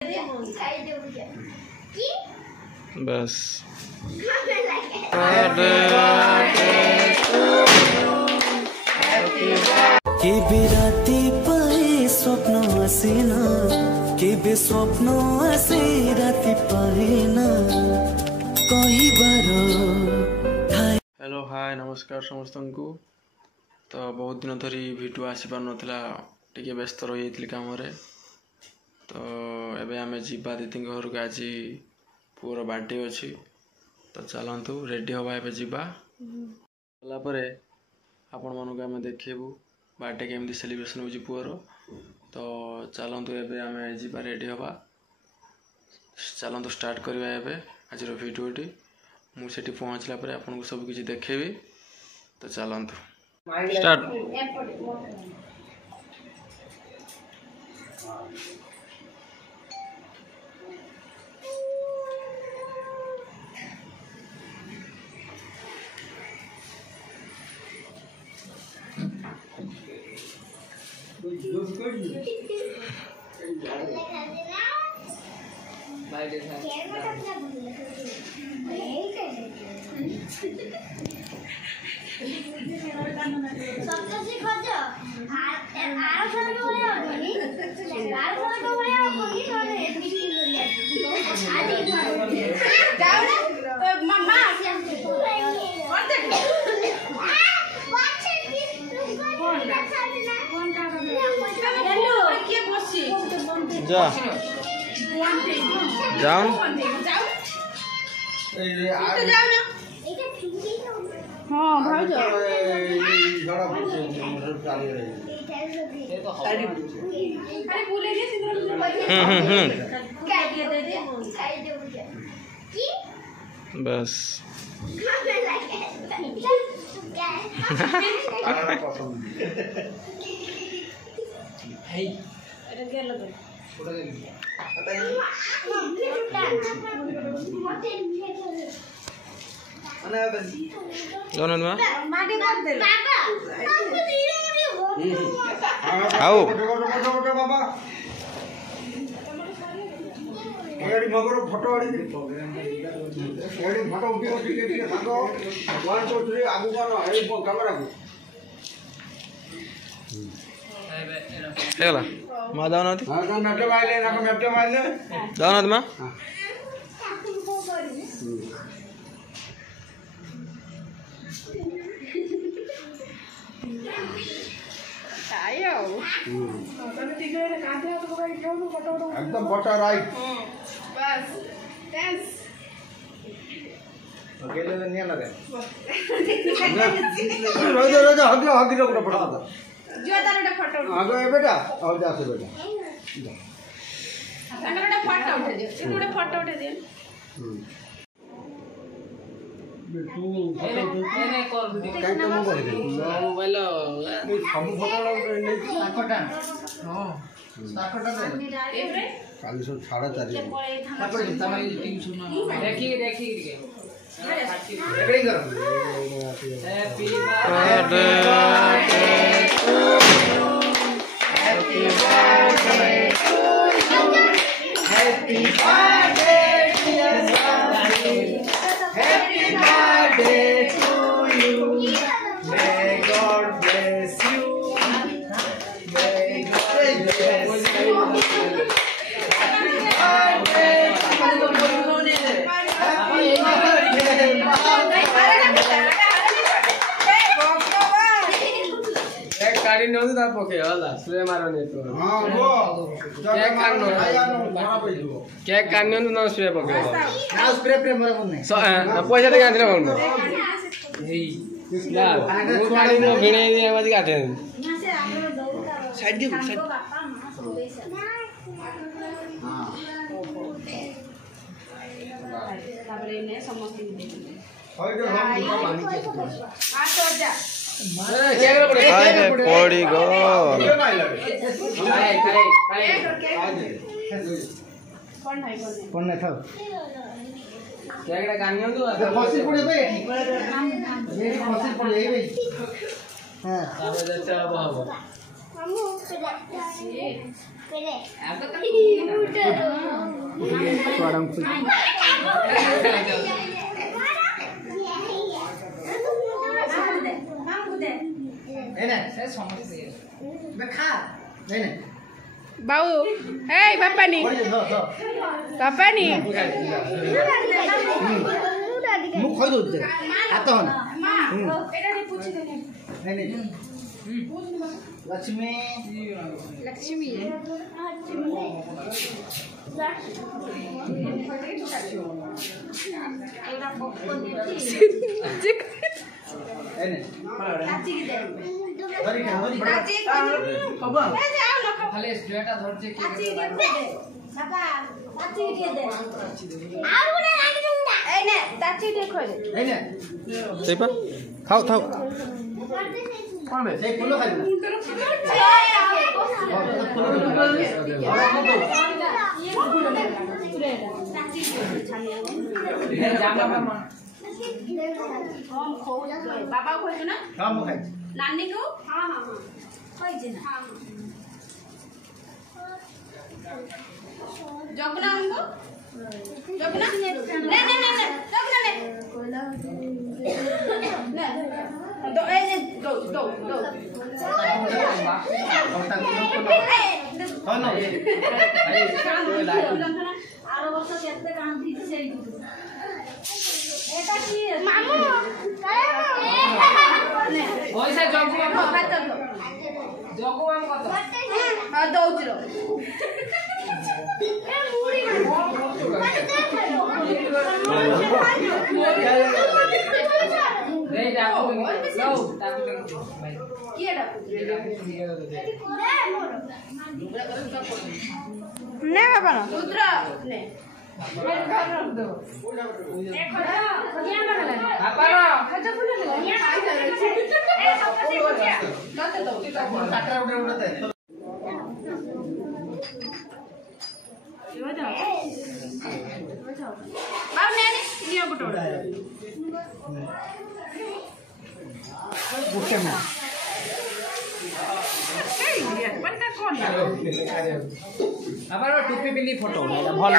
बस के बिराती पाए स्वप्न हसीना के बे स्वप्न आसे राती पाए ना कही बार। हेलो हाय नमस्कार समस्त को। तो बहुत दिन धरी भिडियो आसी पार नथिला, टिके व्यस्त रही जाइथिली काम रे। तो एबे आमे जीवा दीदी घर को आज पुअर बर्थडे अच्छी। तो चलतु रेडी हवा एबे जीवा गला परे आपण मानक आमे देखिबू बर्थडे केमती सेलिब्रेशन होची पुअर। तो चलतु एबे आमे जीवा रेडी हवा, चलतु स्टार्ट करवा एबे आज भिडियोटी। मु सेठी पहुँचला परे आपन को सब किछि देखेबी। तो चलतु स्टार्ट। जा जाओ हाँ भाई जाओ बस आओ मगर फोटो फोटो आगु कैमेरा हेला मां दाव नाथी हां मेटे मारले दाव नाथ मां एकदम बटा राइट बस डांस अकेले नहीं लगे रोजा हगी रो पड़ा जो तारटा फोटो आगे बेटा और जा से बेटा तारटा फोटो उठा दे इनोडे फोटो उठा दे तू एने कॉल काई काम कर दे मोबाइल सब फोटो नहीं साकोटा हां साकोटा दे एबरे काली सब 4:30 साकोटा तमे टीम सुना देखी के रेकॉर्डिंग करो। Happy birthday happy birthday happy birthday dear Sahil happy birthday to you may God bless you may God bless you happy birthday गाड़ी न ता पके होला स्प्रे मारने तो हां वो केक कानो मारा पइलो केक कानो न स्प्रे पके ना स्प्रे प्रे मरा बन्ने पैसा टे गांथिले बन्ने एई यार वो गाड़ी न भिणे दे आवाज काटे साइड दे साइड हां ताबरे ने समस्त दे होय जो हम पानी के आ तो जा पड़ी गो कौन था क्या क्या गानियों तो फसिल पड़े भाई ये फसिल पड़े भाई हां अब अच्छा अब बाऊ हे बापानी बापानी ମୁଁ କହିଦଉଛି ହାତ ହନ ଲକ୍ଷ୍ମୀ लक्ष्मी खाली स्ट्रेटा धरजे की खाओ खाओ କଣ ବେ ସେଇ ଫୁଲ ଖାଇବୁ बाबा खोज ना ହଁ ମୁଁ ଖାଇଛି नानी को हाँ हाँ हाँ खोज ना जगना हमको जगना नहीं नहीं नहीं जगना नहीं दो ए दो दो दो आरो वर्ष केते कान थी से एटा की मामू पैसा जगु हम भात जगु हम कत हां दौच रो ए मुड़ी नहीं डाकू लो डाकू किए डाकू ने बाबा ना रुद्र ने घर रख दो एक खड़ा खजिया बना पापारा खजा फुल ले यहां खाई जा रही है ए सबसे बढ़िया दत दो କାଟରା ଗୋଟେ ଗୋଟେ ଦେ हो जाओ बाबू ने ये बटोड़ ଗୋଟେ ନା ए ये पता कौन है पापारा टोपी पिंदी फोटो भल